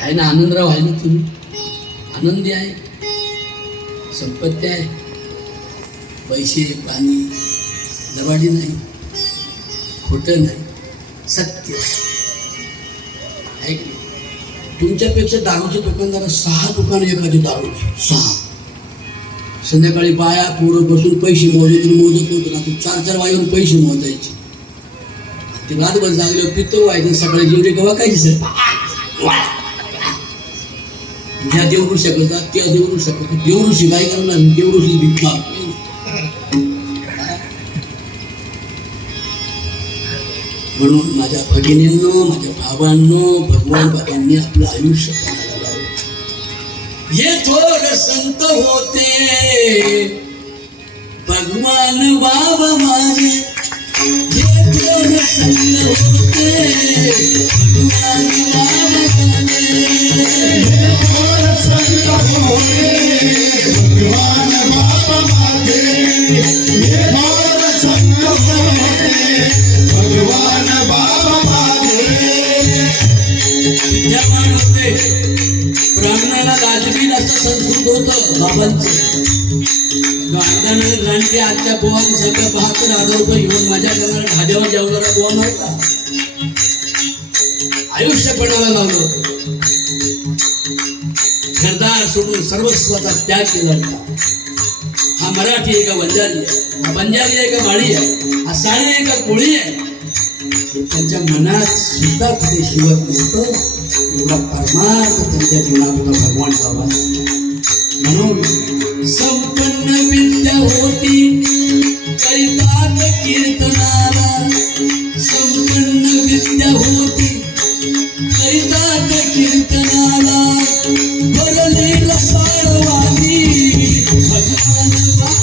आहे ना आनंदराव आहे ना तुम्ही? आनंदी आहे. संपत्ती आहे. पैसे पाणी दबाडी नाही. खोटं नाही. सत्य आहे. तुमच्यापेक्षा दारूचे दुकानदार सहा दुकान एखादी दारू सहा. संध्याकाळी बाया पोरं बसून पैसे मोजत मोजत नव्हतं ना चार चार वाजेवर पैसे मोजायचे. ते रातभर लागले पितो व्हायचं सकाळी जेवढे गवा काय सर. ह्या देवरू शकतात त्या देवरू शकतात देवरूशी काय करणार देवरूशी भिक्षा. म्हणून माझ्या भगिनींनो माझ्या भावांनो भगवान बाबांनी आपलं आयुष्य कोणाला हे थोर संत होते. भगवान बाबा माझे. हे थोर संत होते. भगवान विद्यामान होते ब्राह्मणाला राजवीर असं संस्कृत होतं बाबांचं. गार्डन रानटी आजच्या बोवान सगळं बहात्तर हजार रुपये घेऊन माझ्या घराला भाज्यावर जेवणारा बोवा नव्हता आयुष्य पणाला लावलं होतं. घरदार सोडून सर्वस्वाचा त्याग केला होता. हा मराठी आहे का बंजारी आहे. हा बंजारी आहे का माळी आहे? हा साळी आहे का कोळी आहे? हे त्यांच्या मनात सुद्धा कुठे शिवत नव्हतं एवढा परमार्थ त्यांच्या जीवनात होता भगवान बाबा. म्हणून संपन्न विद्या होती करितात कीर्तनाला संपन्न विद्या होती करितात कीर्तनाला भरली रसाळवाणी भगवान बा-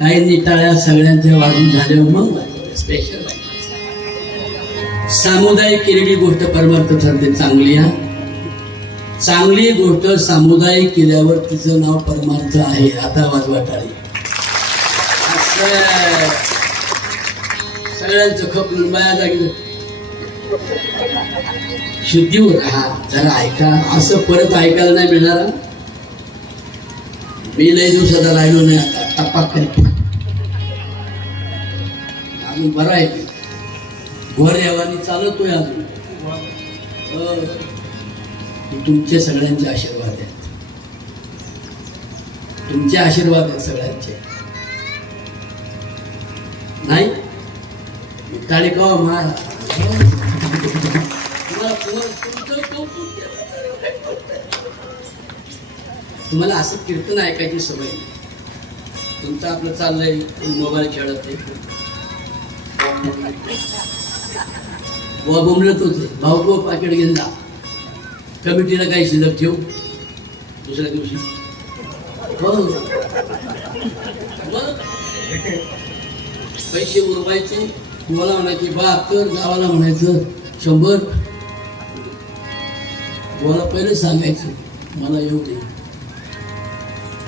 काही निटाळ्या सगळ्यांच्या वाजून झाल्यावर मग स्पेशल सामुदायिक केलेली गोष्ट परमार्थ ठरते चांगली हा. चांगली गोष्ट सामुदायिक केल्यावर तिचं नाव परमार्थ आहे आता वाजवा टाळी. सगळ्यांचं खपलं बाया जागी शुद्धीवर हा जरा ऐका. असं परत ऐकायला नाही मिळणार मी लय दिवसाचा राहिलो नाही आता. टप्पा करीत अजून बरं आहे ते. वर यावानी चालतोय अजून. हो. तुमचे सगळ्यांचे आशीर्वाद आहेत. तुमचे आशीर्वाद आहेत सगळ्यांचे. नाही? टाळी कवा मा तुमचं कौतुक. तुम्हाला असं कीर्तन ऐकायची सवय नाही. तुमचं आपलं चाललंय मोबाईल खेळत नाही बुवा बोंबलत होते. भाऊ भाऊ पाकिट घेऊन जा. कमिटीला काही शिल्लक ठेवू. दुसऱ्या दिवशी. हो. पैसे उरवायचे. मला म्हणायचे बा कर गावाला म्हणायचं शंभर. मला पहिले सांगायचं मला येऊ दे.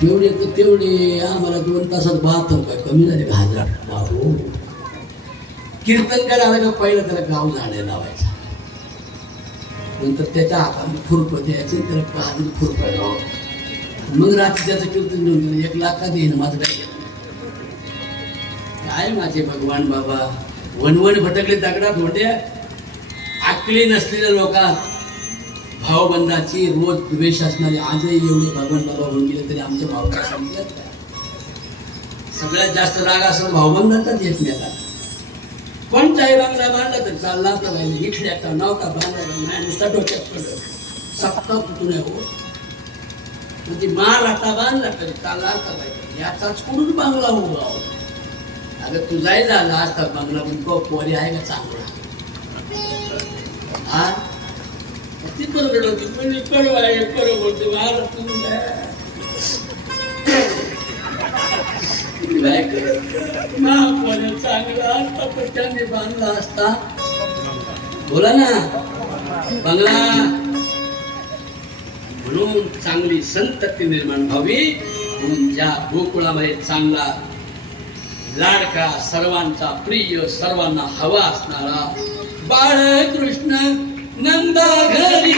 तेवढे तेवढे आम्हाला दोन तासात बहात्तर काय कमी झाले का? हजार. बाबू. कीर्तन करायला का पहिलं त्याला गाव झाडे लावायचा? नंतर त्याच्या हाताने खुरपं द्यायचं त्याला काजून खुरपं लावा मग रात्री त्याचं कीर्तन घेऊन एक लाखात येईन माझं काय काय माझे भगवान बाबा? वणवण भटकले दगडात होत्या. आकली नसलेल्या लोकात. भावबंधाची रोज द्वेष असणारे आजही एवढे भगवान बाबा होऊन गेले तरी आमच्या भावना सांगितलं सगळ्यात जास्त राग असं भावबंधाचाच एकमेकाला कोणताही बांगला बांधला तर चालला असला पाहिजे इथल्याचा नौका बांधला नाही नुसता डोक्यात पडलं. सप्ता कुठून आहे हो? म्हणजे मार आता बांधला तरी चालला असला पाहिजे याचाच कुठून बांगला उभा हो? अगं तुझाही झाला असता बांगला पण तो पोरी आहे का चांगला? हा? ती बरोबर होती. म्हणजे कडवा आहे बोलते मला चांगला असता पण त्यांनी बांधला असता. बोला ना बंगला. म्हणून चांगली संतती निर्माण व्हावी. म्हणून ज्या गोकुळामध्ये चांगला लाडका सर्वांचा प्रिय सर्वांना हवा असणारा बाळकृष्ण नंदा घरी.